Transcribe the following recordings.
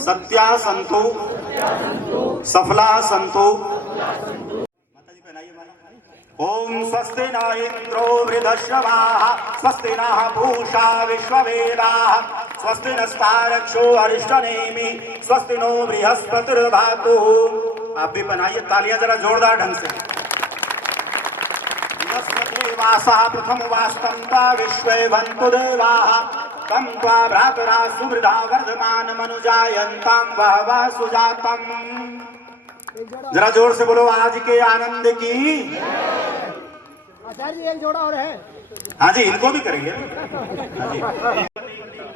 सत्या संतो सफला संतो। माता जी पहनाइए माला। ओम स्वस्ति न इंद्रो वृद्धश्रवाः स्वस्ति नः पूषा विश्ववेदाः स्वस्ति नस्तारक्षो अरिष्टनेमि स्वस्ति नो बृहस्पतिर्दधातु। आप भी बनाइए, तालियां जरा जोरदार ढंग से। देवासः प्रथम वास्तंता विश्वे बंतु देवाः तम त्वा भ्रातरा सुमृधा वर्धमान मनुजायन्तां बहवः सुजातम्। जरा जोर से बोलो, आज के आनंद की। आचार्य जी एक जोड़ा और है। हाँ जी, इनको भी करेंगे। हाँ जी,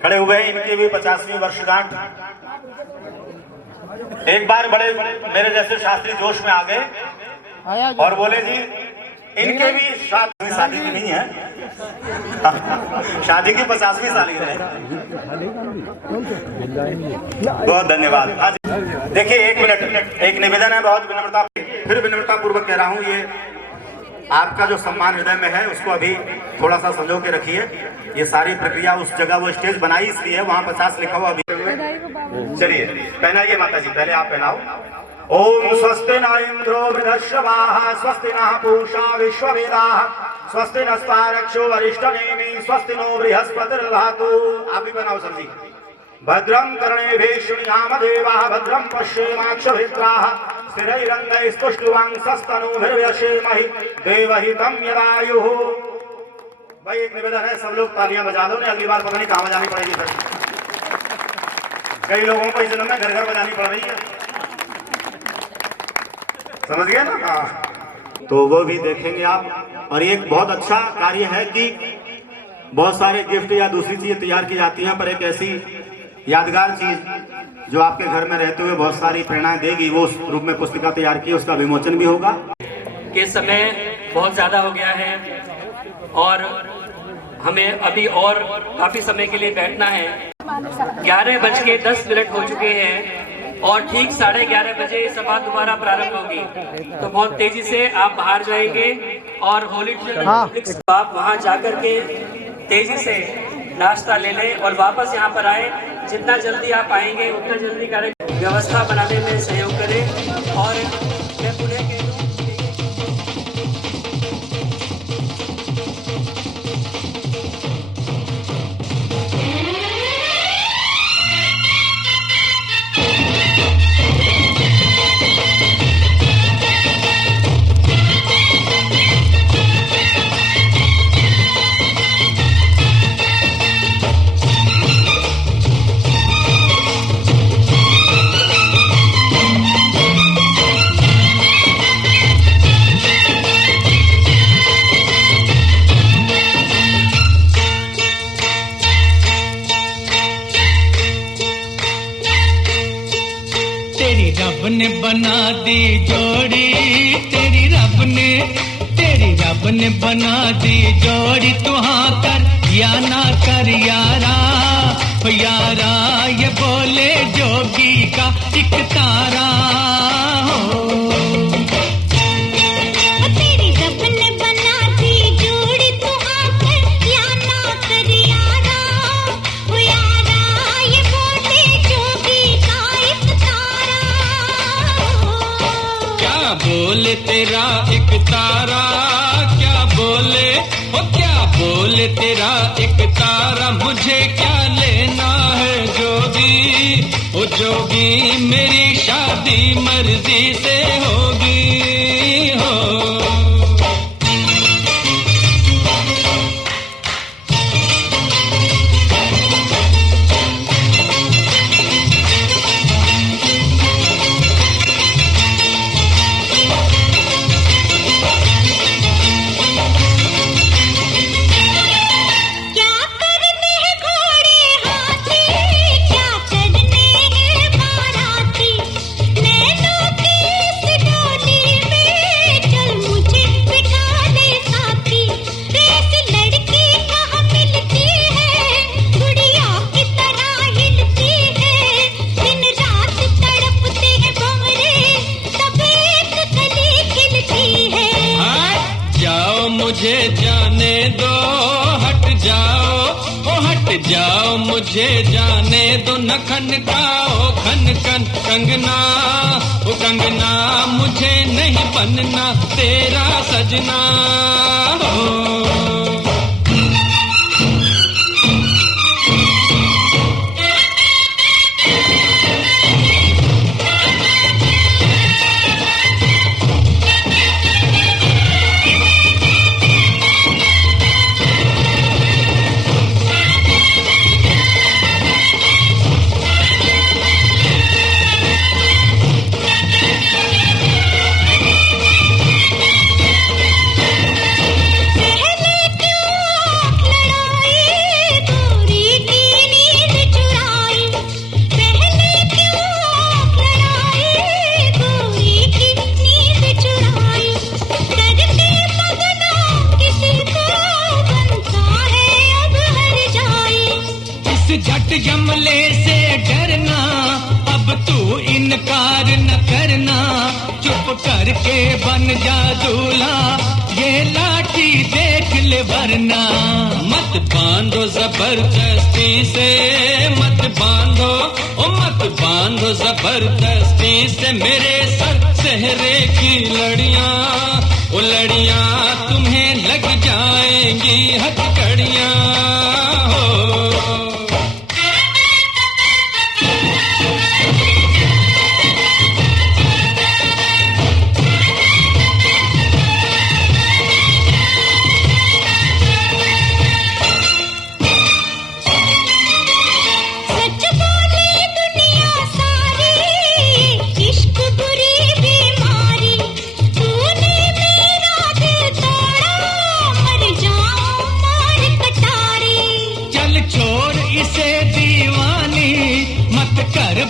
खड़े हुए हैं, इनकी भी 50वीं वर्षगांठ। एक बार बड़े मेरे जैसे शास्त्री जोश में आ गए और बोले जी इनके भी शादी की नहीं है, शादी की 50वीं सालगिरह है। बहुत धन्यवाद। देखिए एक मिनट, एक निवेदन है, बहुत विनम्रता, फिर विनम्रता पूर्वक कह रहा हूँ, ये आपका जो सम्मान हृदय में है उसको अभी थोड़ा सा संजो के रखिए। ये सारी प्रक्रिया उस जगह वो स्टेज बनाई इसलिए वहाँ 50 लिखा हुआ अभी। चलिए पहनाइए माता जी, पहले आप पहनाओ। ओम स्वस्ति न इंद्रो वृद्धश्रवाः स्वस्ति नः पूषा विश्ववेदाः स्वस्ति नस्तारक्षो अरिष्टनेमि स्वस्ति नो बृहस्पतिर्दधातु। आप भी पहनाओ सर जी। भद्रं कर्णेभिः शृणुयाम देवाः भद्रं पश्येमाक्षभित्राः स्थिरैरङ्गैस्तुष्टुवांसस्तनूभिर्व्यसेमहि देवहितं यदायुः। भाई एक निवेदन है, सब लोग तालियां बजा दो, नहीं अगली बार पता नहीं कहाँ बजानी पड़ेगी सर। कई लोगों को इस जन्म में घर घर बजानी पड़ रही है, समझ गए ना। हाँ, तो वो भी देखेंगे आप। और एक बहुत अच्छा कार्य है कि बहुत सारे गिफ्ट या दूसरी चीजें तैयार की जाती हैं, पर एक ऐसी यादगार चीज जो आपके घर में रहते हुए बहुत सारी प्रेरणा देगी, वो उस रूप में पुस्तिका तैयार की, उसका विमोचन भी होगा। के समय बहुत ज्यादा हो गया है और हमें अभी और काफी समय के लिए बैठना है। 11:10 हो चुके हैं और ठीक 11:30 बजे सभा दोबारा प्रारंभ होगी। तो बहुत तेजी से आप बाहर जाएंगे और होली आप वहां जाकर के तेजी से नाश्ता ले लें और वापस यहाँ पर आए। जितना जल्दी आप आएंगे उतना जल्दी कार्यक्रम व्यवस्था बनाने में सहयोग करें। और मैं पुनः कह दूं, रब ने बना दी जोड़ी, तेरी रब ने बना दी जोड़ी। तू हाँ कर या ना कर यारा, यारा ये बोले जोगी का एक तारा हो। बोले तेरा एक तारा, क्या बोले ओ क्या बोले तेरा एक तारा। मुझे क्या लेना है जोगी, ओ जोगी मेरी शादी मर्जी से होगी हो। क्या करने बाराती, नैनों की इस डोर मुझे जाने दो न खन का ओ खन खन कंगना, ओ कंगना मुझे नहीं बनना तेरा सजना हो। झट जमले से डरना, अब तू इनकार न करना, चुप करके बन जा दूल्हा, ये लाठी देख ले वरना। मत बांधो जबरदस्ती से, मत बांधो ओ मत बांधो जबरदस्ती से मेरे सर सहरे की लड़ियां, ओ लड़ियां तुम्हें लग जाएंगी हथकड़ियां हो।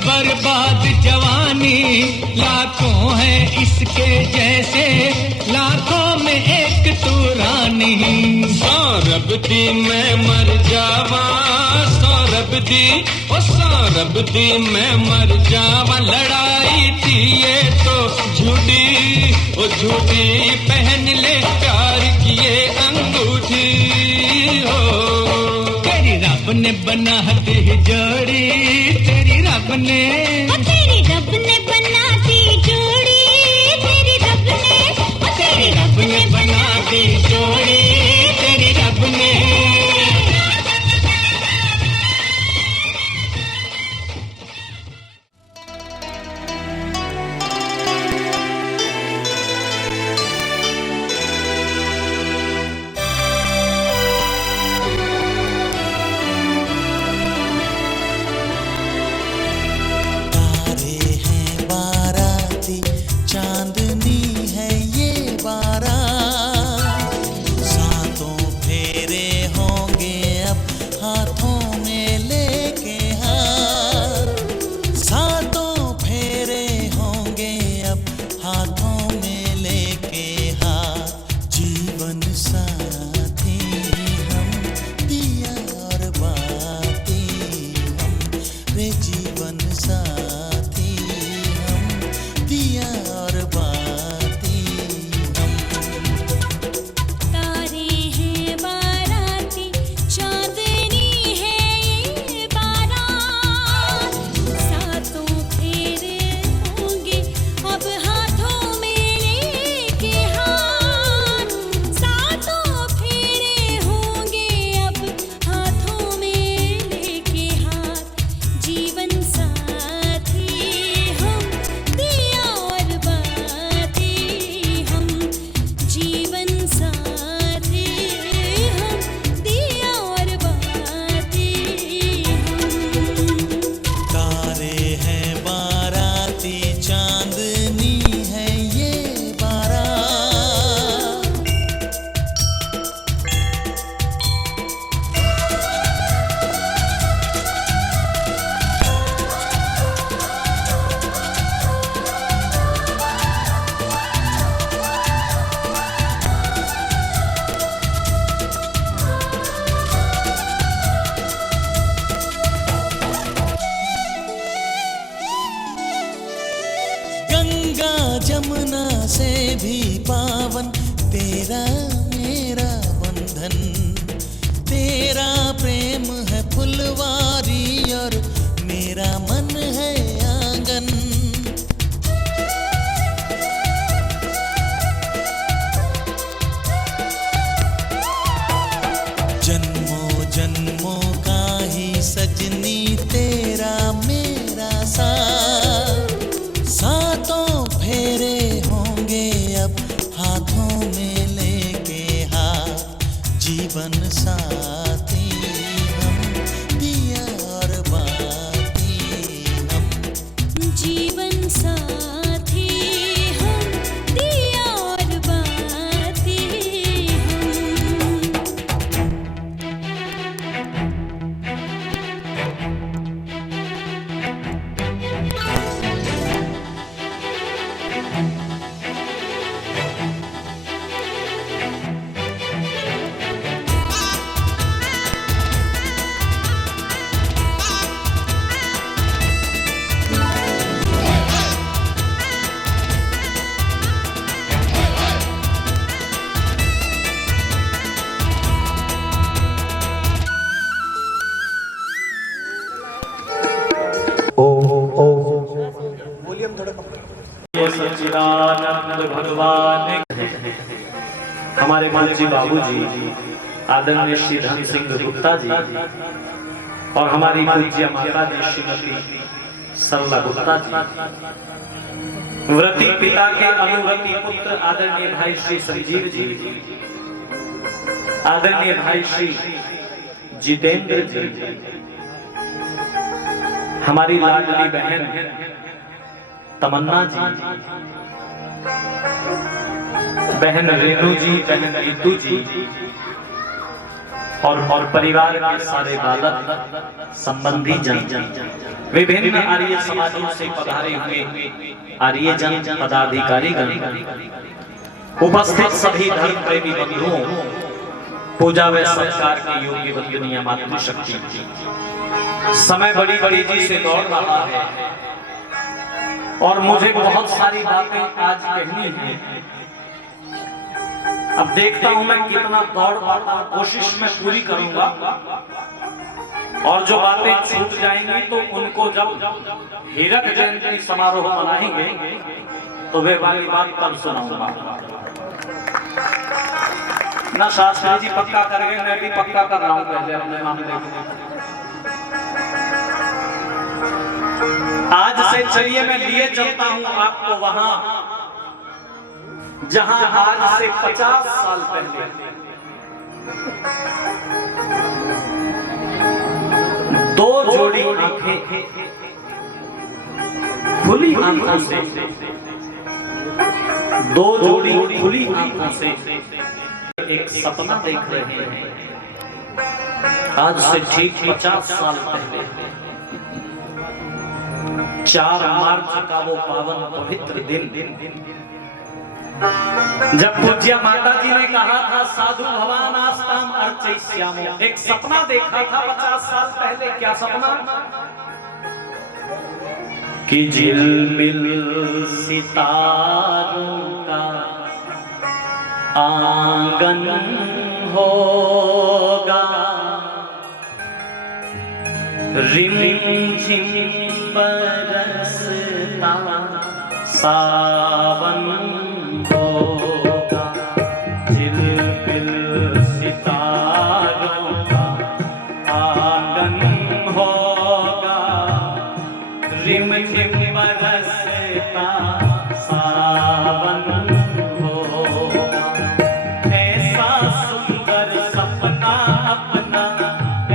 बर्बाद जवानी लाखों है इसके जैसे, लाखों में एक तू रानी। सौरभ दी मैं मर जावा, सौरभ दी ओ सौरभ दी मैं मर जावा, लड़ाई थी ये तो झूठी ओ झूठी, पहन ले प्यार की ये अंगूठी हो। तेरी रब ने बना दी जोड़ी, तेरी रब ने बना दी जोड़ी, तेरी रब ने बना दी जोड़ी, तेरी रब ने। जमुना से भी पावन तेरा मेरा बंधन, तेरा प्रेम है फुलवारी मेरा मन है आंगन। जन्मों जन्मों का ही सजनी तेरा मेरा साथ, सातों फेरे होंगे अब हाथों में लेके हाथ, जीवन साथी हम, दिया और बाती हम। जीवन साथी हम, दिया और बाती हम। सच्चिदानंद भगवान हमारे मालजी बाबू जी, आदरणीय श्री धन सिंह गुप्ता जी और हमारी पूज्य माता जी श्रीमती सरला गुप्ता जी, व्रती पिता के अनुव्रती पुत्र आदरणीय भाई श्री संजीव जी, आदरणीय भाई श्री जितेंद्र जी, हमारी लाडली बहन तमन्ना जी, बहन रेणु जी, बहन रीतू जी और परिवार के सारे बालक संबंधी जन, विभिन्न आर्य समाजों से पधारे हुए आर्य जन पदाधिकारी गण, उपस्थित सभी धर्म प्रेमी बंधुओं, पूजा व सत्कार के योग्य बंधुनिया मातृशक्ति। समय बड़ी बड़ी जी से दौड़ रहा है और मुझे बहुत सारी बातें आज कहनी है। अब देखता हूं मैं कितना दौड़ पाता, कोशिश में पूरी करूंगा और जो बातें छूट जाएंगी तो उनको जब हीरक जयंती समारोह मनाएंगे तो वे वाली बात तब सुनाऊंगा। ना शास्त्री जी पक्का कर गए, मैं भी पक्का कर रहा हूं पहले अपने मामले में। आज से चलिए मैं लिए चलता हूं आपको वहां जहां आज से 50 साल पहले दो जोड़ी आंखें खुली आंखों से, दो जोड़ी खुली आंखों से एक सपना देख रहे हैं। आज से ठीक 50 साल पहले 4 मार्च का वो पावन पवित्र दिन, जब पूज्य माता जी ने कहा था साधु भवान आस्ताम अर्चयिष्यामि, एक सपना देखा था 50 साल पहले। क्या सपना? कि झिलमिल सितारों का आंगन होगा, रिम झिम बरसता सावन होगा, झिलमिल सितारों का आंगन होगा, रिम झिम बरसता सावन होगा। ऐसा सुंदर सपना अपना,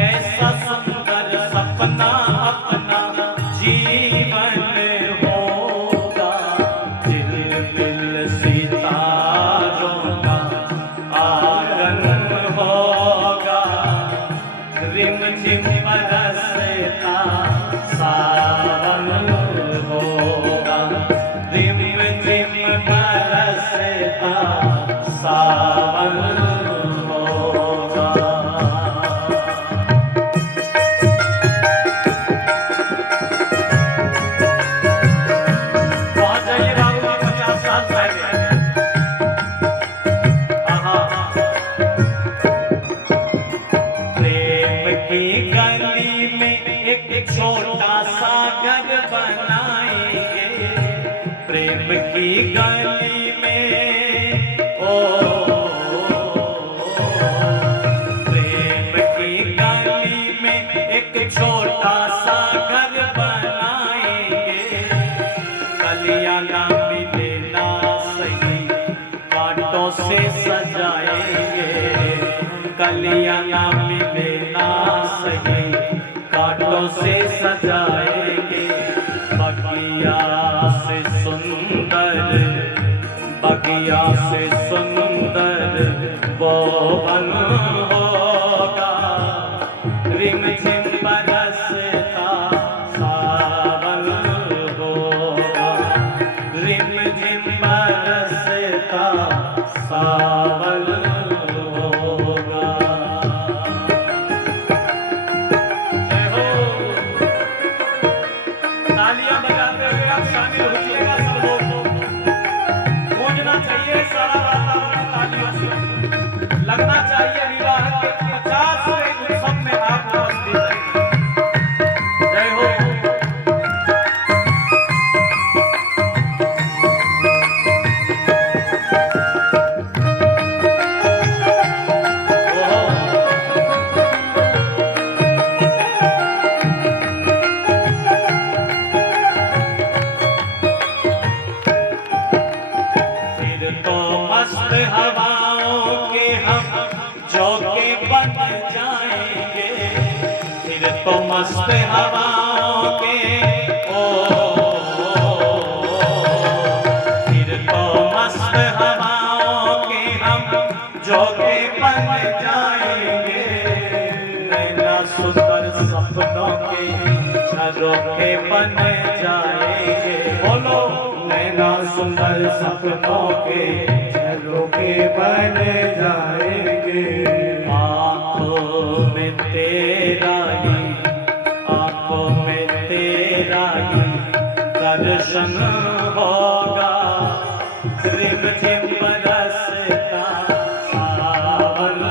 ऐसा सुंदर सपना अपना जीवन होगा, झिलमिल सितारों का आंगन होगा, रिम झिम बरसता सावन होगा, रिम झिम बरसता सावन होगा। बनाएंगे प्रेम की गली में ओ प्रेम की गली में एक छोटा सा घर बनाएंगे कलियां ना मिले ना सही कांटों से सजाएंगे कलियां ना मिले ना सही कांटों से सजाएंगे बगिया से सुंदर वो वन होगा रिम झिम बरसता सावन होगा रिम झिम बरसता सावन होगा। जय हो। तालियां बजाते हुए आप शामिल होइएगा सब लोग गूंजना चाहिए सारा वातावरण तालियों से लगना चाहिए विवाह के 50वें उत्सव में आप उपस्थित हैं। जय हो। मस्त हवाओं के हम झोंके बन जाएंगे फिर तो मस्त हवाओं के ओ फिर तो मस्त हवाओं के हम झोंके बन जाएंगे नैना सुंदर सपनों के झरोखे बन जाएंगे बोलो नैना सुंदर सपनों के झरोखे बन जाएंगे आंखों में तेरा ही दर्शन होगा रिम झिम बरसता सावन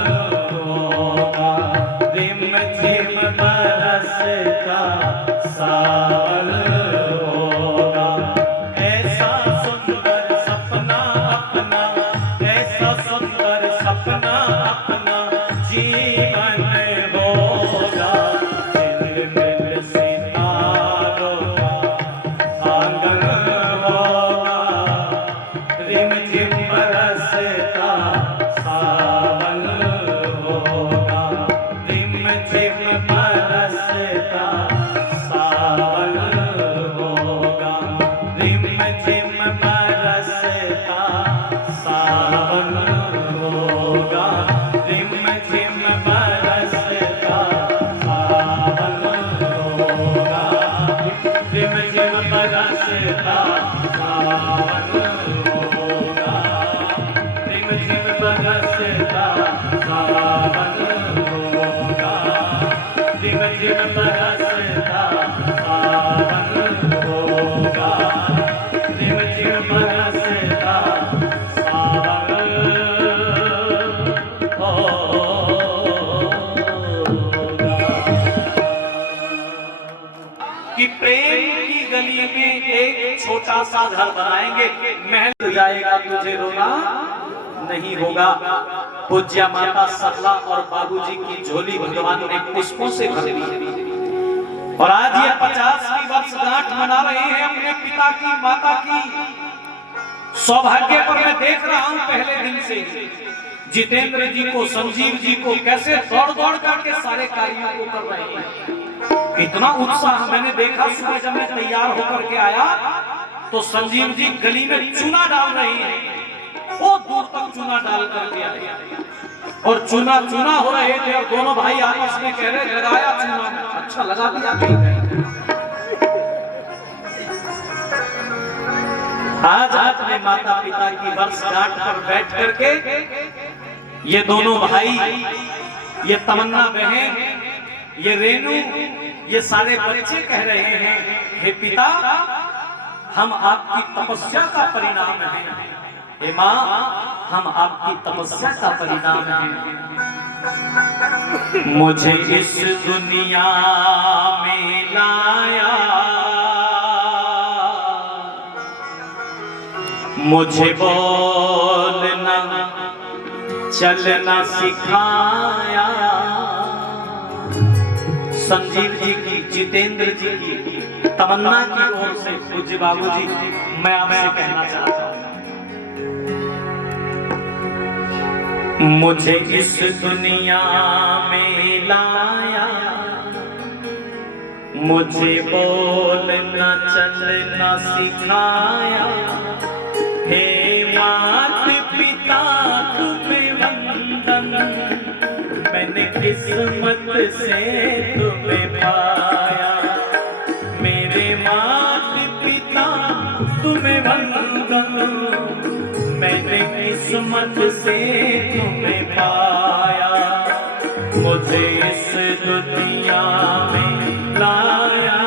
होगा रिम झिम बरसता सावन होगा ऐसा सुंदर सपना अपना जीवन होगा झिलमिल सितारों का आंगन होगा रिम झिम बरसता सावन होगा रिम झिम बरसता सावन होगा रिम झिम बरसता सावन होगा रिम झिम बरसता सावन होगा रिम झिम बरसता सावन होगा रिम झिम बरसता सावन होगा रिम झिम बरसता सावन होगा रिम झिम बरसता कि प्रेम की गली में एक छोटा सा घर बनाएंगे महल जाएगा तुझे रोना नहीं होगा पूज्य माता सरला और बाबूजी की झोली भगवान ने पुष्पों से भर दी और आज ये 50वीं वर्षगांठ मना रहे हैं अपने पिता की माता की सौभाग्य पर मैं देख रहा हूं पहले दिन से जितेंद्र जी को संजीव जी को कैसे दौड़ दौड़ करके सारे कार्यों को कर रहे हैं इतना उत्साह मैंने देखा सुबह जब मैं तैयार होकर के आया तो संजीव जी गली में चूना डाल रहे हैं वो दूर तक चूना डाल करके आए और चूना हो रहे थे और दोनों भाई आपस में कह रहे लगाया चूना अच्छा लगा दिया आज अपने माता पिता की वर्षगांठ पर बैठ करके ये दोनों भाई ये तमन्ना बहन ये रेनू ये सारे बच्चे कह रहे हैं हे पिता हम आपकी तपस्या का परिणाम हैं हे माँ हम आपकी तपस्या का परिणाम हैं मुझे इस दुनिया में लाया मुझे बोलना चलना सिखाया। संजीव जी की, जितेंद्र जी की, तमन्ना की ओर से पूज्य बाबूजी मैं आपसे कहना चाहता हूं, मुझे इस दुनिया में लाया, मुझे बोलना चलना सिखाया। हे माता पिता तुम्हें वंदन, मैंने किस्मत से तुम्हें पाया। मेरे माता पिता तुम्हें वंदन, मैंने किस्मत से तुम्हें पाया। मुझे इस दुनिया में लाया,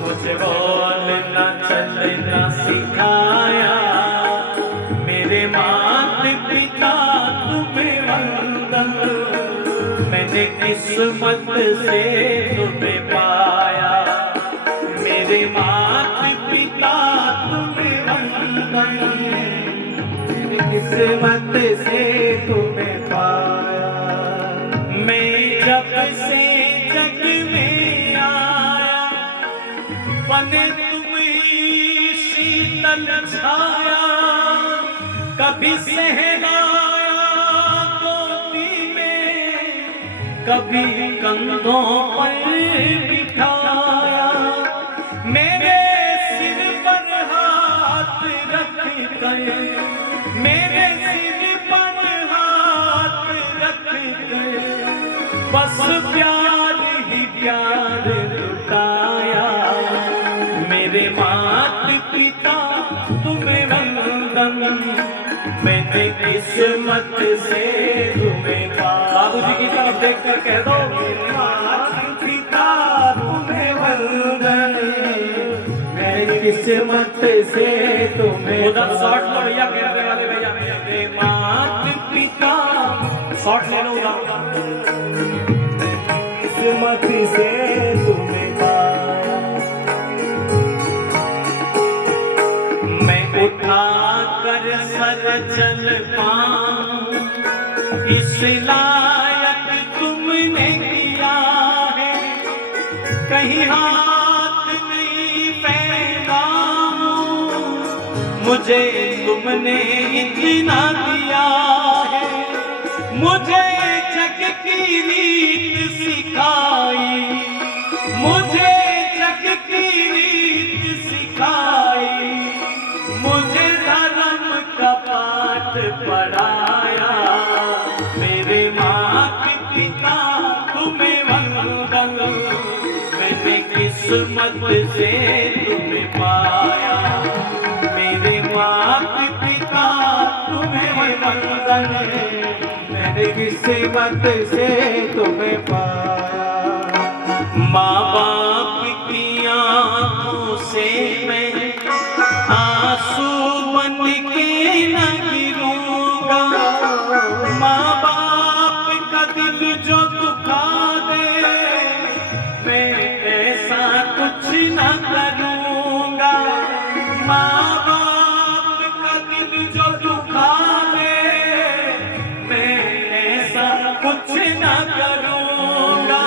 मुझे बोलना चलना सिखाया। मेरे माता पिता तुम्हें वंदन, मैंने किस्मत से तुम्हें पाया। मेरे माता पिता तुम्हें वंदन, किस्मत से तुम्हें पाया। मैं जब से जग में आया, बने तुम शीतल छाया। कभी सहलाया गोदी में, कभी कंधों पर बिठाया। मेरे सिर पर हाथ रख कर, मेरे सिर पर हाथ रख कर, बस प्यार ही प्यार लुटाया। मेरे माता पिता तुम्हें वंदन, मैंने किस्मत से तुम्हें पाया। बाबूजी की तरफ देख कर कह दो, मेरे माता पिता तुम्हें वंदन, मैंने किस्मत से तुम्हें। उधर शॉट लो भैया, कहने वाले भैया, मेरे माता पिता शॉट ले लो उधर। किस्मत से तुम्हें पाया। मैं उठा कर सर चल पाऊं, इस लायक तुमने किया है। कहीं हाथ नहीं फैलाऊं, मुझे तुमने इतना दिया है। मुझे जग की रीत सिखाई, मुझे जग की रीत सिखाई। मुझे धर्म का पाठ पढ़ाया। मेरे माता पिता तुम्हें वंदन, मैंने किस्मत से तुम्हें पाया। मेरे माता पिता तुम्हें वंदन, मैंने किस्मत से तुम्हें पाया। माँ बाप की आँखों से मैं आंसू बन के न गिरूंगा। माँ बाप का दिल जो दुखा दे, मैं ऐसा कुछ न करूंगा। माँ बाप का दिल जो दुखा दे, मैं ऐसा कुछ न करूंगा।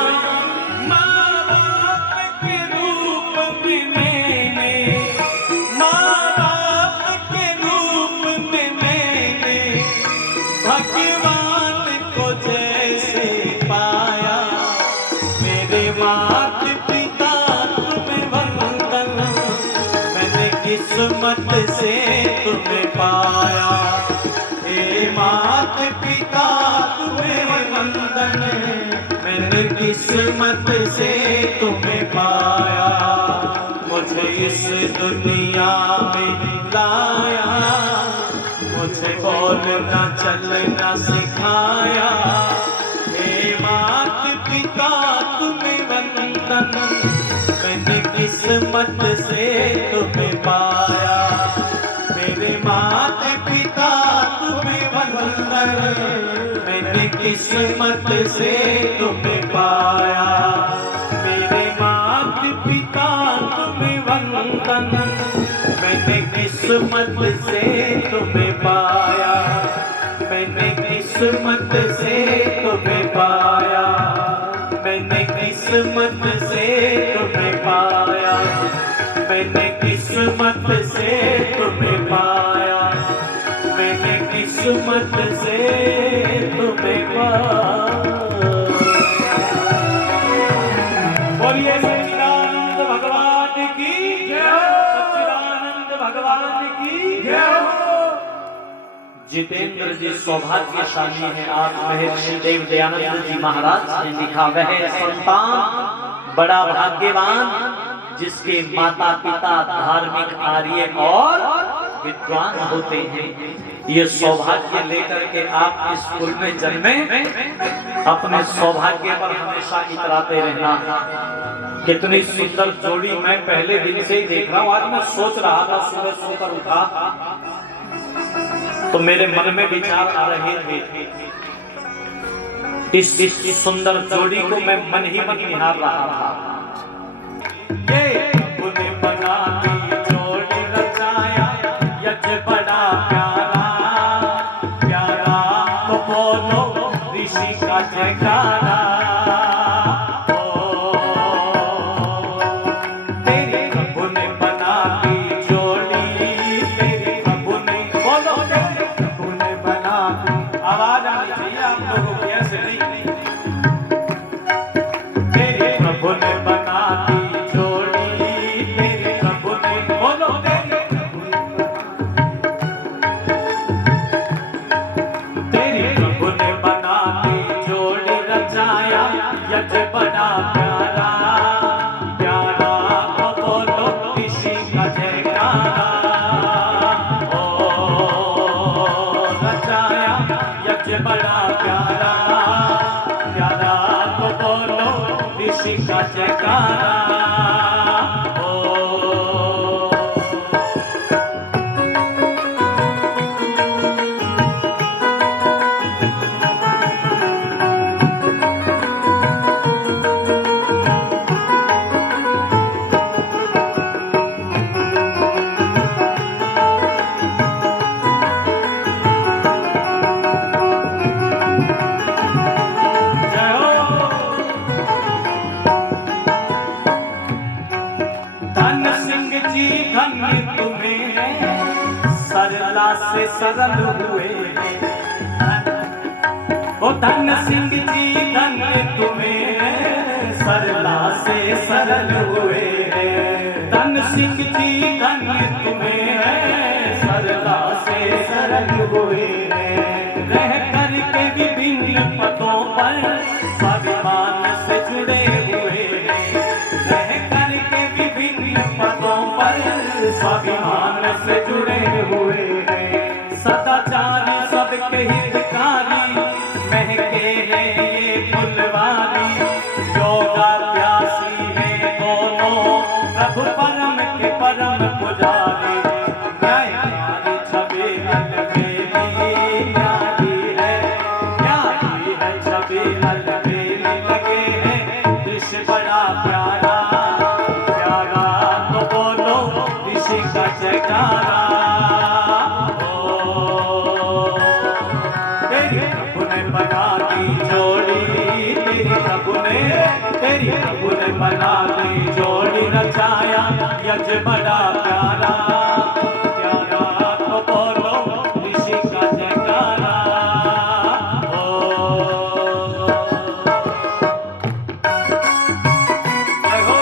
माँ बाप के रूप में मैंने, माँ बाप के रूप में मैंने भगवान को जैसे पाया। मेरे माता पिता तुम्हें वंदन, मैंने किस्मत से तुम्हें पाया। हे माता पिता तुम्हें वंदन, मैंने किस्मत से तुम्हें पाया। मुझे इस दुनिया में लाया, मुझे बोलना चलना सिखाया। हे माता पिता तुम्हें वंदन, मैंने किस्मत से तुम्हें पाया। मेरे माता पिता तुम्हें वंदन, मैंने किस्मत से तुम्हें पाया। मेरे माता पिता तुम्हें वंदन, मैंने किस्मत किस्मत से तुम्हें पाया, मैंने किस्मत से तुम्हें पाया, मैंने किस्मत से तुम्हें पाया, मैंने किस्मत से तुम्हें पाया, मैंने किस्मत से तुम्हें पाया। बोलिए सच्चिदानंद भगवान की जय, सच्चिदानंद भगवान की जय। जितेंद्र जी सौभाग्यशाली हैं आप। महर्षि देव दयानंद जी महाराज ने लिखा, वह संतान बड़ा भाग्यवान जिसके माता पिता धार्मिक, आर्य और विद्वान होते हैं। ये सौभाग्य लेकर के आप इस कुल में जन्मे, अपने सौभाग्य पर हमेशा इतराते रहना। कितनी सुंदर जोड़ी मैं पहले दिन से ही देख रहा हूँ। आज मैं सोच रहा था, सुबह सोकर उठा तो मेरे मन में विचार आ रहे थे। इस सुंदर जोड़ी को मैं मन ही मन निहार रहा था। ये तूने बना दी जोड़ी रचाया, यज बड़ा प्यारा प्यारा, तो बोलो ऋषि का जयकारा। तेरे प्रभु ने बना दी जोड़ी, तेरे प्रभु ने, बोलो तेरे प्रभु ने बना दी। आवाज आनी चाहिए आप लोगों की, ऐसे नहीं। तेरे प्रभु ने बना दी जोड़ी, तेरे प्रभु ने, बोलो तेरे प्रभु ने, तेरे प्रभु ने बना दी जोड़ी रचाया, यज बड़ा प्यारा प्यारा, तो बोलो ऋषि का जयकारा। ओ रचाया यज बड़ा प्यारा प्यारा, तो बोलो ऋषि का जयकारा। धन सिंह जी धन्य तुम्हें, सरला से सरल हुए। ओ धन सिंह जी धन्य तुम्हें, सरला से सरल हुए। धन सिंह जी धन्य तुम्हें, सरला से सरल हुए। रह करके विभिन्न पदों पर स्वाभिमान से जुड़े हुए, रह करके विभिन्न पदों पर स्वाभिमान से जुड़े हुए। सदाचार सबके हितकारी, महके हैं ये फुलवारी। योगाभ्यासी हैं दोनों, प्रभु परम के परम पुजारी। न्यायकारी छवि अलबेली न्यारी है, न्यारी है छवि अलबेली। लगे हैं दृश्य बड़ा प्यारा प्यारा, तो बोलो ऋषि का जयकारा। तेरी प्रभु ने बना दी जोड़ी, तेरी प्रभु ने, तेरी प्रभु ने बना दी जोड़ी रचाया, यज बड़ा प्यारा प्यारा, तो बोलो ऋषि का जयकारा। जय हो।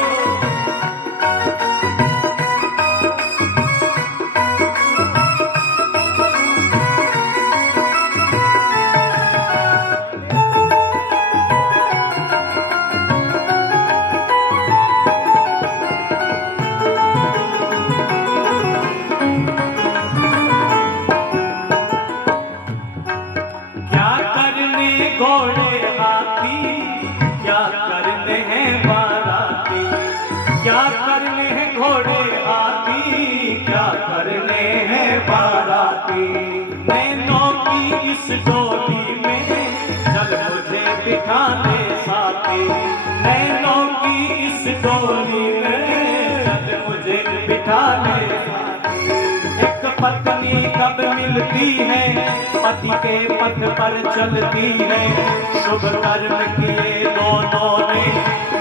क्या करने घोड़े हाथी, क्या करने हैं बाराती। क्या करने हैं घोड़े हाथी, क्या करने हैं बाराती। नैनों की इस डोली में चल मुझे बिठाने साथी। नैनों की इस डोली में चल मुझे बिठाने साथी। एक पत्नी कब मिलती है, पति के पथ पर चलती है, शुभ कर्म किए दोनों ने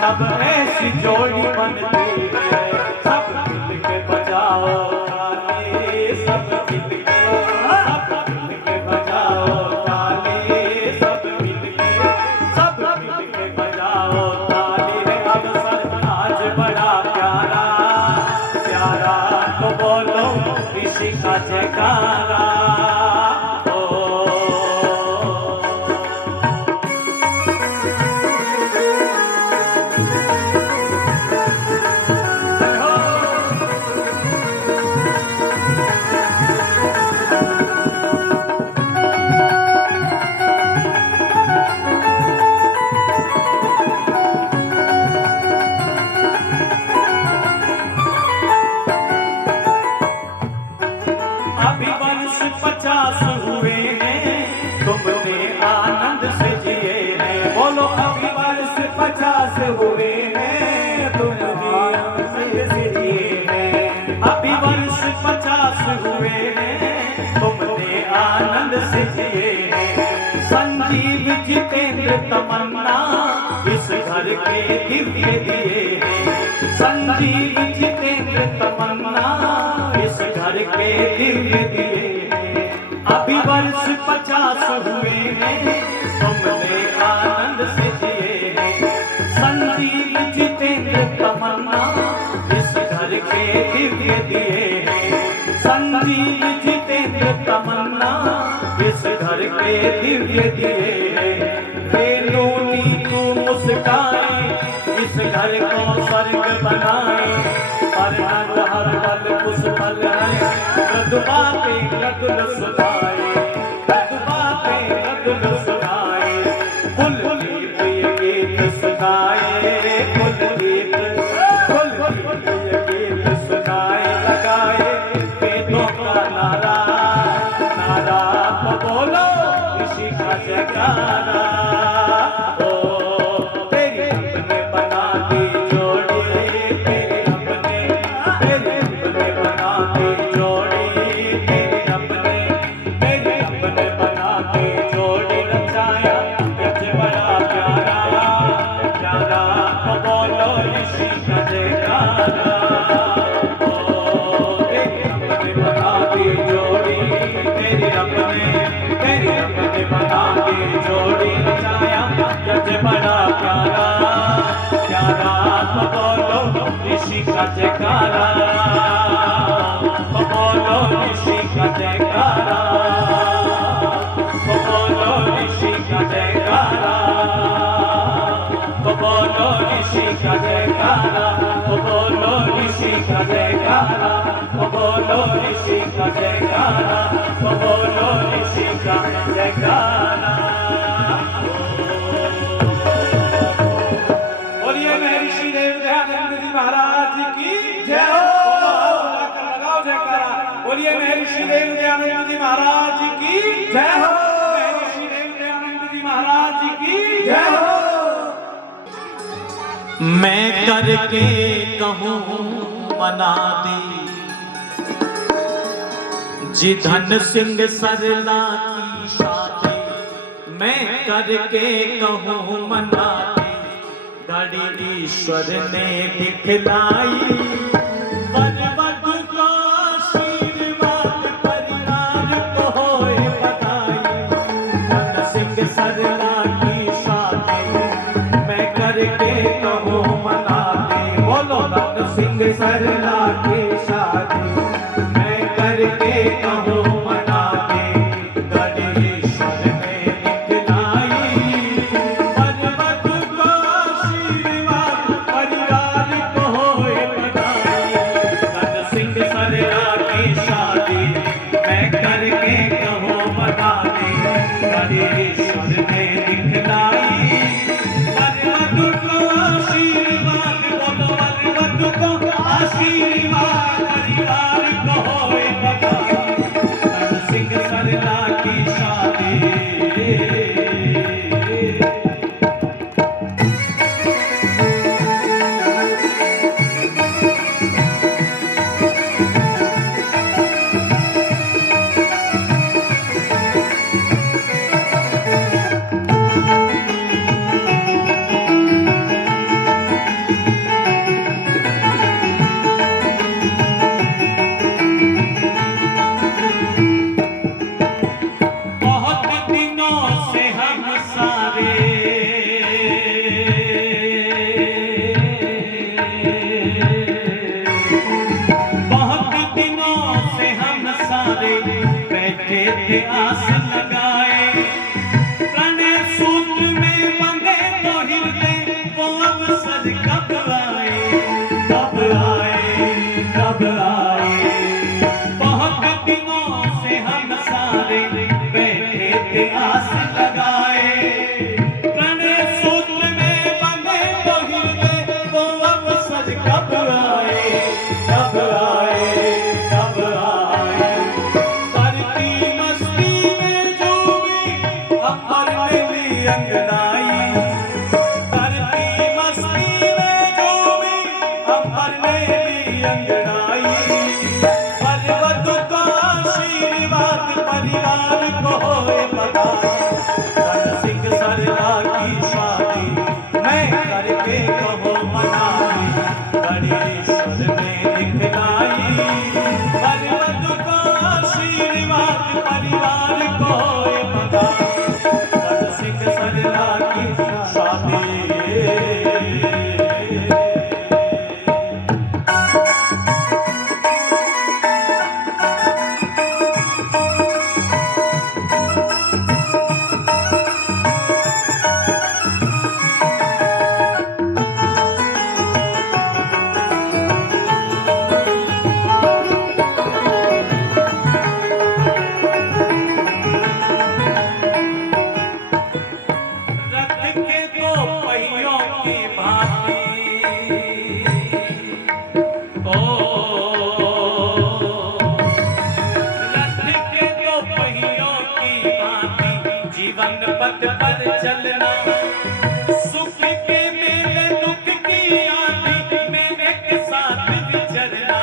तब ऐसी जोड़ी बनती है। सब मिल के बजाओ ताली, सब मिल के बजाओ ताली, सब मिल के बजाओ ताली। है अवसर आज बड़ा प्यारा, प्यारा तो बोलो ऋषि का जयकारा। अभी वर्ष 50 हुए हैं, तुमने आनंद से जिए हैं। बोलो अभी वर्ष 50 हुए हैं, तुमने आनंद से जिए हैं। अभी वर्ष 50 हुए हैं, तुमने आनंद से जिए हैं। संजीव जितेंद्र तमन्ना इस घर के दिव्य दिए हैं। संजीव जितेंद्र तमन्ना इस घर के दिव्य दिए हैं। अभी वर्ष 50 हुए हैं, तुमने आनंद से जिए हैं। संजीव जितेंद्र तमन्ना इस घर के दिव्य दिए हैं। संजीव जितेंद्र तमन्ना इस घर के दिव्य दिए हैं। रेणु नीतू मुस्काए, इस घर को स्वर्ग बनाए। पर हर पल कुछ पल है, कदुबाते कदुल सुनाए, कदुबाते कदुल सुनाए। कुलदीप ये गीत सुनाए, कुलदीप ये गीत सुनाए। लगाए वेदों का नारा, नारा तो बोलो ऋषि का जयकारा। बड़ा प्यारा, प्यारा बोलो ऋषि का जयकारा, बोलो ऋषि का जयकारा, बोलो ऋषि का जयकारा, बोलो ऋषि का जयकारा, बोलो ऋषि का जयकारा, बोलो ऋषि का जयकारा, बोलो ऋषि का जयकारा। महाराज की जय हो। लगाओ जयकारा। बोलिए महर्षि देव दयानंद जी महाराज की जय हो। महर्षि देव दयानंद जी महाराज की जय हो। मैं करके कहूँ मना दी, जी धन सिंह सरला की शादी। मैं करके कहूँ मना दी, गाड़ी ईश्वर ने दिखलाई। वधु को आशीर्वाद परिवार को होए बधाई। धन सिंह सरला की शादी, मैं करके कहूँ मना दी। बोलो धन सिंह सरला की शादी, मैं करके कहूँ मना दी। गाड़ी ईश्वर ने दिखलाई। थे आस लगाए, प्रणय सूत्र में बंधे तो हिलते, वो अवसर कब आए, कब आए, कब आए। बहुत दिनों से हम सारे बैठे थे आस लगाए, प्रणय सूत्र में बंधे तो हिलते, वो अवसर कब आए, कब आए, कब आए। करती मस्ती में झूमी अमर मिली अंगड़ाई, करती मस्ती में झूमी अमर मिली अंगड़ाई। वधु का आशीर्वाद परिवार को होए बधाई, धन सिंह सरला की शादी मैं करके कहो मनाई, गणेश्वर ने दिखलाई। वधु का आशीर्वाद परिवार को होए बधाई, धन सिंह सरला की शादी। रथ के दो पहियों की भांति, ओ रथ के दो पहियों की भांति, जीवन पथ पर चलना। सुख के मेले दुख की आंधी में एक साथ विचरना,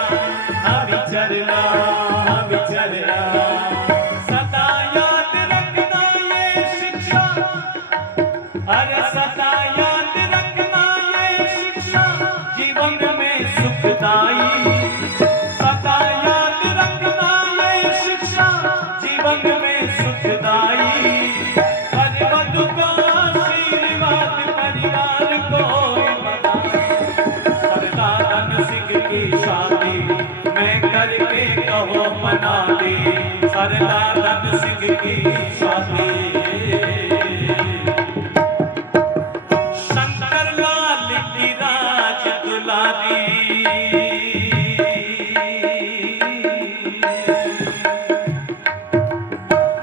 हाँ विचरना, हाँ विचरना। सदा याद रखना ये शिक्षा, अरे सदा याद रखना ये शिक्षा, जीवन में सुखदाई। सदा याद रखना ये शिक्षा, जीवन में सुखदाई। वधु का आशीर्वाद परिवार को होए बधाई, सरदार धन सिंह की शादी मैं करके कहो मना दे, सरदार धन सिंह की शादी। शंकर लाल की राज दुलारी,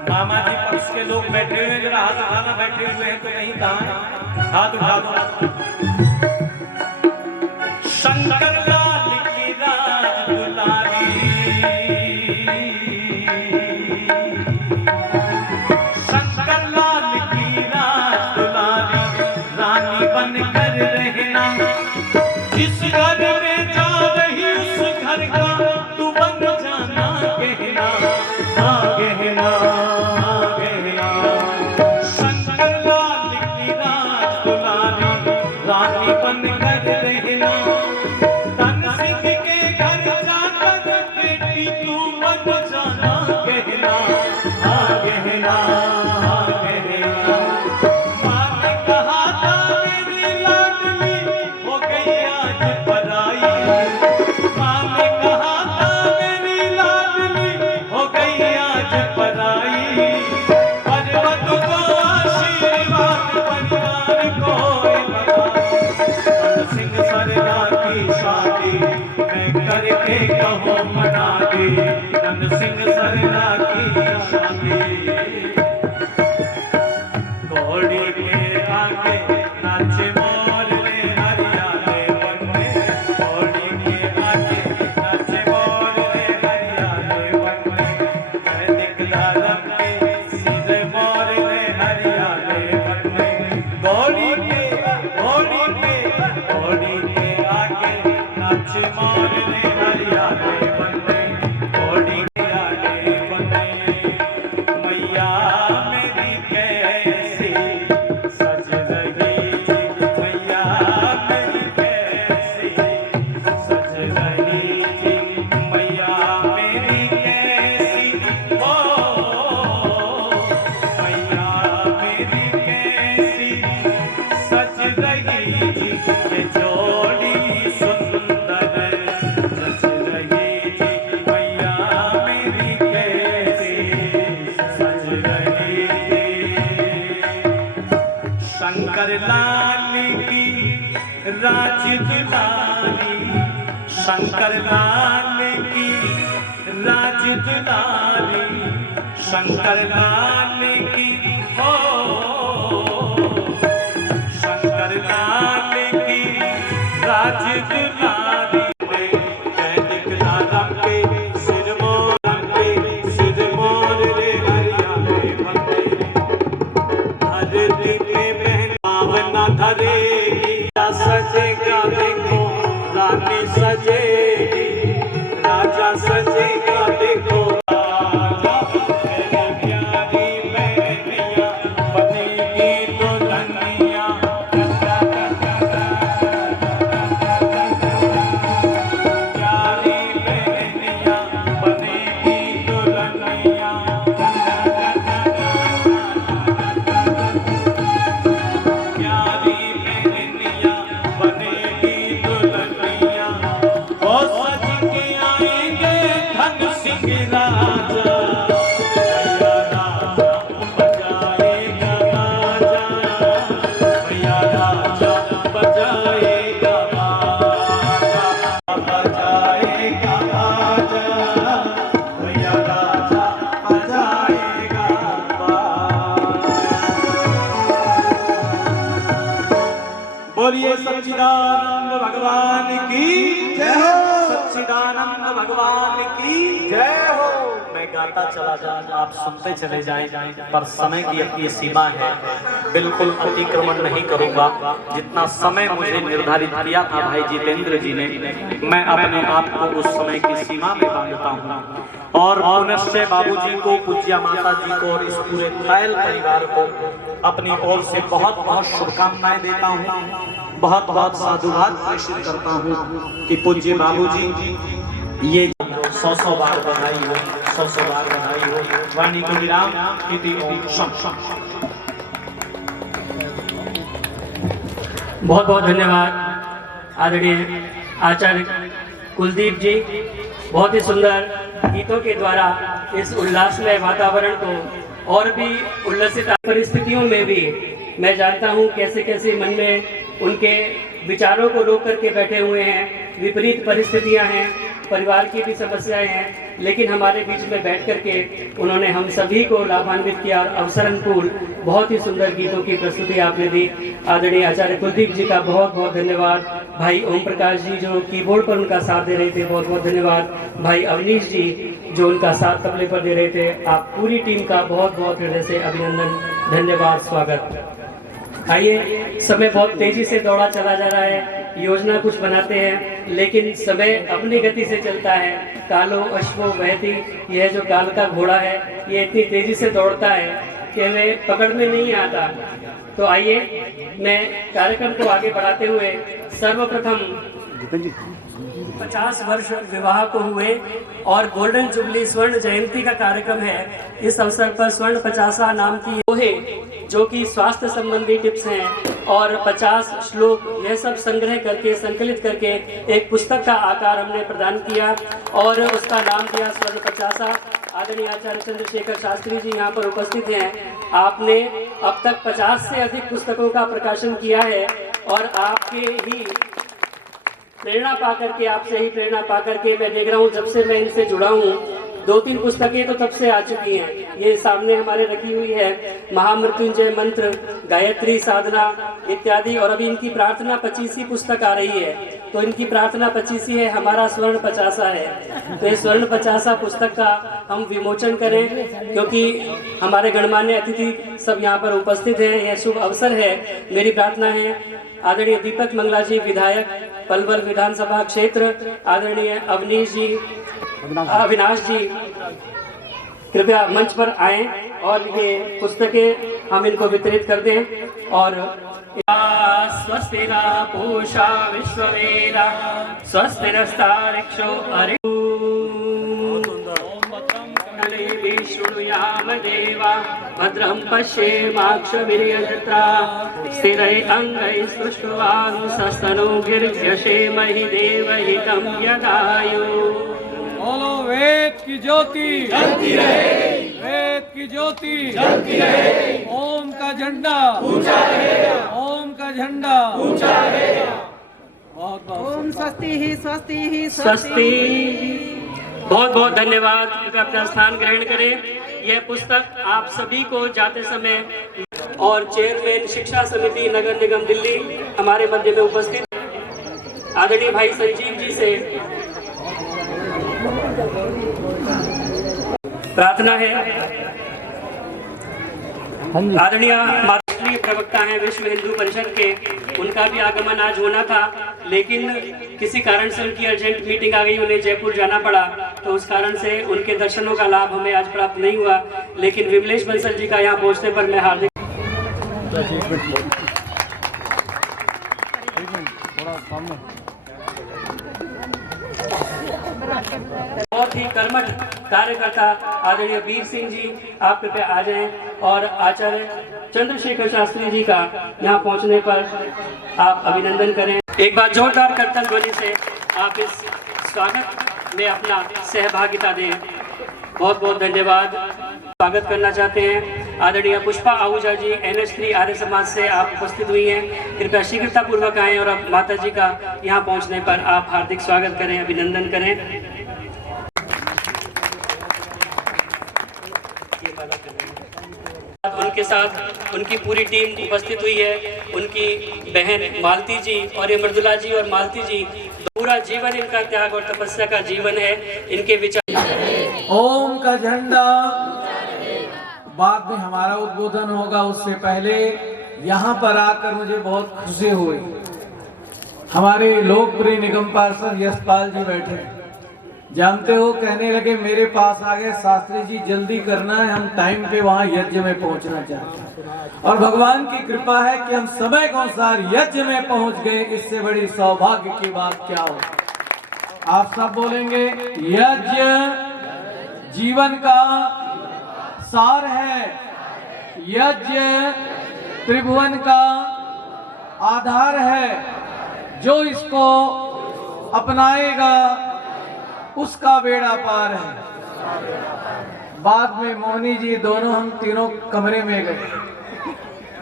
मामा जी पक्ष के लोग बैठे हुए हैं, जरा हाथ उठाना, बैठे हुए हैं तो कहीं कहाँ है? हाथ उठा दो। शंकर लाल की राज दुलारी, शंकर लाल की राज दुलारी, रानी बन कर रहना। जिस घर में जा रही उस घर का तू बन जाना कहना, हाँ कहना, हाँ कहना। शंकर लाल की राज दुलारी, रानी बन कर रहना। धन सिंह के घर जाकर बेटी तू बन जाना कहना, हाँ कहना, हाँ कहना। माँ ने कहा था मेरी लाडली हो गई आज पराई, माँ ने कहा था मेरी लाडली हो गई आज पराई। पर वधु को आशीर्वाद परिवार को होए बधाई, धन सिंह सरला की शादी मैं करके कहो मना दे, धन सिंह सरला की शादी। घोड़ी के आगे नाचे मोर रे हरियाले वन में, घोड़ी के आगे नाचे मोर रे हरियाले वन में। मैं दिखला रब के सीधे मोर रे हरियाले वन में। घोड़ी के आगे नाचे मोर रे हरियाले वन में, घोड़ी के आगे वन शंकर लाल की राज दुलारी, शंकर लाल की हो, शंकर लाल की राज दुलारी। दैनिक दादम के सिर मोर रे हरिया रे बंदे, धरती पे बहन पावना धरेगी, सजेगा देखो रानी सजेगी, राजा सजेगा देखो राजा, मेरी प्यारी बहनिया बनेगी दुल्हनिया, प्यारी बहनिया बनेगी दुल्हनिया, प्यारी बहनिया बनेगी दुल्हनिया। ओ सज के आएंगे धन सिंह राजा, भैया राजा बजाएगा बाजा, भैया राजा बजाएगा बाजा, बजाएगा बाजा, भैया राजा बजाएगा बाजा। बोलिए सच्चिदानंद भगवान की जय हो, सच्चिदानंद भगवान की जय हो। मैं गाता चला जाऊं, आप सुनते चले जाएं, पर समय की अपनी सीमा है, बिल्कुल अतिक्रमण नहीं करूंगा। जितना समय मुझे निर्धारित किया था भाई जितेंद्र जी ने, मैं अपने आप को उस समय की सीमा में बांधता हूं। और पुनश्च बाबूजी को, पूज्य माता जी को और इस पूरे तायल परिवार को अपनी ओर से बहुत बहुत शुभकामनाएं देता हूं, बहुत बहुत साधुवाद प्रेषित करता हूं कि पूज्य बाबूजी ये 100 बार बधाई हो, 100 बार बधाई हो। वाणी को विराम इति ओम शम शम। बहुत बहुत धन्यवाद आदरणीय आचार्य कुलदीप जी, बहुत ही सुंदर गीतों के द्वारा इस उल्लासमय वातावरण को और भी उल्लसित परिस्थितियों में भी मैं जानता हूं कैसे कैसे मन में उनके विचारों को रोक करके बैठे हुए हैं, विपरीत परिस्थितियां हैं, परिवार की भी समस्याएं हैं, लेकिन हमारे बीच में बैठ करके उन्होंने हम सभी को लाभान्वित किया और अवसर अनुकूल बहुत ही सुंदर गीतों की प्रस्तुति आपने दी। आदरणीय आचार्य कुलदीप जी का बहुत बहुत धन्यवाद। भाई ओम प्रकाश जी जो कीबोर्ड पर उनका साथ दे रहे थे, बहुत बहुत धन्यवाद। भाई अवनीश जी जो उनका साथ तबले पर दे रहे थे, आप पूरी टीम का बहुत बहुत हृदय से अभिनंदन, धन्यवाद, स्वागत। आइए, समय बहुत तेजी से दौड़ा चला जा रहा है, योजना कुछ बनाते हैं लेकिन समय अपनी गति से चलता है। कालो अश्वो वहती, यह जो काल का घोड़ा है ये इतनी तेजी से दौड़ता है कि हमें पकड़ में नहीं आता। तो आइए मैं कार्यक्रम को आगे बढ़ाते हुए सर्वप्रथम 50 वर्ष विवाह को हुए और गोल्डन जुबली स्वर्ण जयंती का कार्यक्रम है। इस अवसर पर स्वर्ण 50 नाम की दोहे जो कि स्वास्थ्य संबंधी टिप्स हैं और 50 श्लोक, यह सब संग्रह करके संकलित करके एक पुस्तक का आकार हमने प्रदान किया और उसका नाम दिया स्वर्ण 50। आदरणीय आचार्य चंद्रशेखर शास्त्री जी यहाँ पर उपस्थित हैं। आपने अब तक 50 से अधिक पुस्तकों का प्रकाशन किया है और आपके ही प्रेरणा पा करके, आपसे ही प्रेरणा पा करके मैं देख रहा हूँ जब से मैं इनसे जुड़ा हूँ 2-3 पुस्तकें तो तब से आ चुकी हैं। ये सामने हमारे रखी हुई है, महामृत्युंजय मंत्र, गायत्री साधना इत्यादि, और अभी इनकी प्रार्थना 25वीं पुस्तक आ रही है। तो इनकी प्रार्थना 25वीं है, हमारा स्वर्ण 50 है। तो ये स्वर्ण 50 पुस्तक का हम विमोचन करें क्योंकि हमारे गणमान्य अतिथि सब यहाँ पर उपस्थित हैं, यह शुभ अवसर है। मेरी प्रार्थना है आदरणीय दीपक मंगला जी विधायक पलवल विधानसभा क्षेत्र, आदरणीय अविनाश जी कृपया मंच पर आएं और ये पुस्तकें हम इनको वितरित कर दें। और स्वस्तिना पूषा विश्ववेदा स्वस्तिरस्तारिक्षो अरिषु शृणुयाम देवा भद्रं पश्येमाक्षभिर्यजत्रा स्थिरैः अङ्गैः सृष्ट्वांसस्तनूभिर्यशेमहि देवहितं यदायु। बोलो वेद की ज्योति जलती रहे, वेद की ज्योति जलती रहे, ओम का झंडा ऊंचा रहेगा, ओम का झंडा ऊंचा रहेगा। बहुत ओम स्वस्ति ही स्वस्ति ही स्वस्ति। बहुत बहुत धन्यवाद। कृपया अपना स्थान ग्रहण करें। यह पुस्तक आप सभी को जाते समय और चेयरमैन शिक्षा समिति नगर निगम दिल्ली हमारे मध्य में उपस्थित आदरणीय भाई संजीव जी से प्रार्थना है। आदरणीय मातृश्री प्रवक्ता हैं विश्व हिंदू परिषद के, उनका भी आगमन आज होना था, लेकिन किसी कारण से उनकी अर्जेंट मीटिंग आ गई, उन्हें जयपुर जाना पड़ा, तो उस कारण से उनके दर्शनों का लाभ हमें आज प्राप्त नहीं हुआ। लेकिन विमलेश बंसल जी का यहाँ पहुँचने पर मैं हार्दिक बहुत ही कर्मठ कार्यकर्ता आदरणीय वीर सिंह जी, आप कृपया आ जाएं और आचार्य चंद्रशेखर शास्त्री जी का यहाँ पहुँचने पर आप अभिनंदन करें। एक बार जोरदार करतल ध्वनि से आप इस स्वागत में अपना सहभागिता दें। बहुत बहुत धन्यवाद। स्वागत करना चाहते हैं आदरणीय पुष्पा आहूजा जी, NH3 आर्य समाज से आप उपस्थित हुई हैं। कृपया शीघ्रता पूर्वक आएं और अब माता जी का यहाँ पहुँचने पर आप हार्दिक स्वागत करें, अभिनंदन करें। उनके साथ उनकी पूरी टीम उपस्थित हुई है। उनकी बहन मालती जी और ये मृदुला जी और मालती जी, पूरा जीवन इनका त्याग और तपस्या का जीवन है। इनके विचार ओम का झंडा बाद में हमारा उद्बोधन होगा, उससे पहले यहाँ पर आकर मुझे बहुत खुशी हुई। हमारे लोकप्रिय निगम पार्षद यशपाल जी बैठे, जानते हो, कहने लगे मेरे पास आ गए, शास्त्री जी जल्दी करना है, हम टाइम पे वहाँ यज्ञ में पहुँचना चाहते हैं। और भगवान की कृपा है कि हम समय के अनुसार यज्ञ में पहुँच गए। इससे बड़ी सौभाग्य की बात क्या हो। आप सब बोलेंगे, यज्ञ जीवन का सार है, यज्ञ त्रिभुवन का आधार है, जो इसको अपनाएगा उसका बेड़ा पार है। बाद में मोहनी जी दोनों हम तीनों कमरे में गए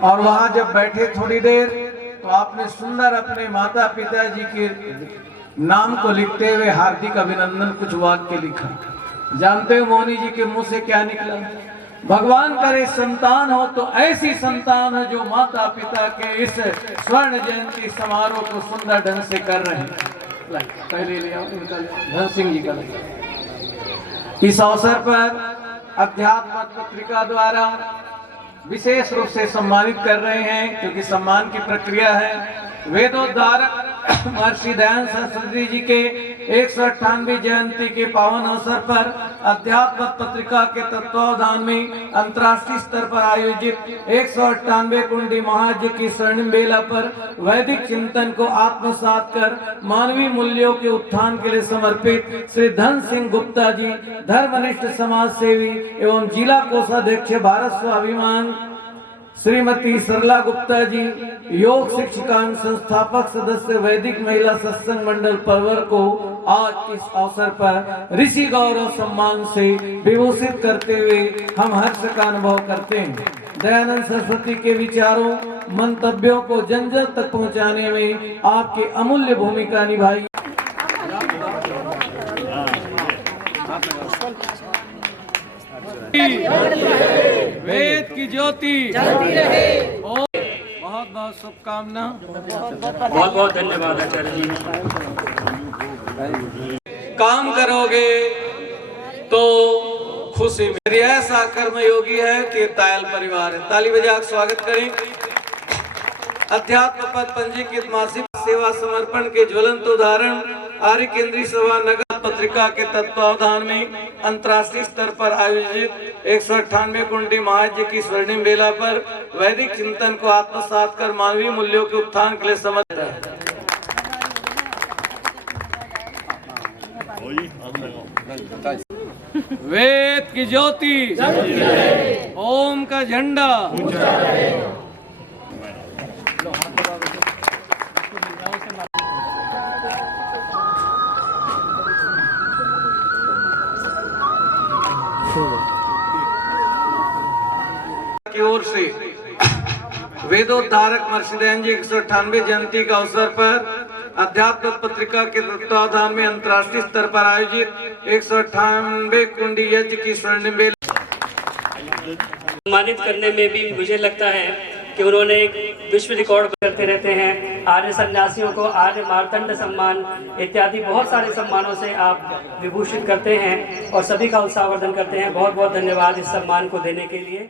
और वहां जब बैठे थोड़ी देर, तो आपने सुंदर अपने माता पिता जी के नाम को लिखते हुए हार्दिक अभिनंदन कुछ वाक्य लिखा। जानते हो मोहनी जी के मुंह से क्या निकला? भगवान करे संतान हो तो ऐसी संतान है जो माता पिता के इस स्वर्ण जयंती समारोह को सुंदर ढंग से कर रहे हैं। पहले ले आओ इनका, धन सिंह जी का। इस अवसर पर अध्यात्म पत्रिका द्वारा विशेष रूप से सम्मानित कर रहे हैं, क्योंकि सम्मान की प्रक्रिया है। वेदोद्धारक महर्षि दयानंद सरस्वती जी के 198 जयंती के पावन अवसर पर अध्यात्म पत्रिका के तत्वावधान में अंतर्राष्ट्रीय स्तर पर आयोजित 198 कुंडी महायज्ञ की स्वर्णिम बेला पर वैदिक चिंतन को आत्मसात कर मानवीय मूल्यों के उत्थान के लिए समर्पित श्री धन सिंह गुप्ता जी, धर्मनिष्ठ समाज सेवी एवं जिला कोषाध्यक्ष भारत स्वाभिमान, श्रीमती सरला गुप्ता जी, योग शिक्षिका संस्थापक सदस्य वैदिक महिला सत्संग मंडल परवर को आज इस अवसर पर ऋषि गौरव सम्मान से विभूषित करते हुए हम हर्ष का अनुभव करते हैं। दयानंद सरस्वती के विचारों मंतव्यों को जन जन तक पहुंचाने में आपकी अमूल्य भूमिका निभाई। वेद की ज्योति जलती रहे। बहुत बहुत शुभकामना। बहुत बहुत धन्यवाद आचार्य जी। काम करोगे तो खुशी मेरी। ऐसा कर्मयोगी है कि तायल परिवार है। ताली बजा स्वागत करें। अध्यात्म पद पंजीकृत मासिक सेवा समर्पण के ज्वलंत उदाहरण आर्य केंद्रीय सभा नगर पत्रिका के तत्वावधान में अंतर्राष्ट्रीय स्तर पर आयोजित 198 कुंडी महायज्ञ की स्वर्णिम बेला पर वैदिक चिंतन को आत्मसात कर मानवीय मूल्यों के उत्थान के लिए समर्पित है। वेद की ज्योति, ओम का झंडा। की ओर से वेदोद्धारक महर्षि दयानंद जी 198 जयंती का अवसर पर अध्यात्म पत्रिका के तत्वावधान में अंतर्राष्ट्रीय स्तर पर आयोजित 198 कुंडी यज्ञ की स्वर्णिम बेल सम्मानित करने में भी मुझे लगता है कि उन्होंने एक विश्व रिकॉर्ड करते रहते हैं। आर्य सन्यासियों को आर्य मार्तंड सम्मान इत्यादि बहुत सारे सम्मानों से आप विभूषित करते हैं और सभी का उत्साहवर्धन करते हैं। बहुत बहुत धन्यवाद इस सम्मान को देने के लिए।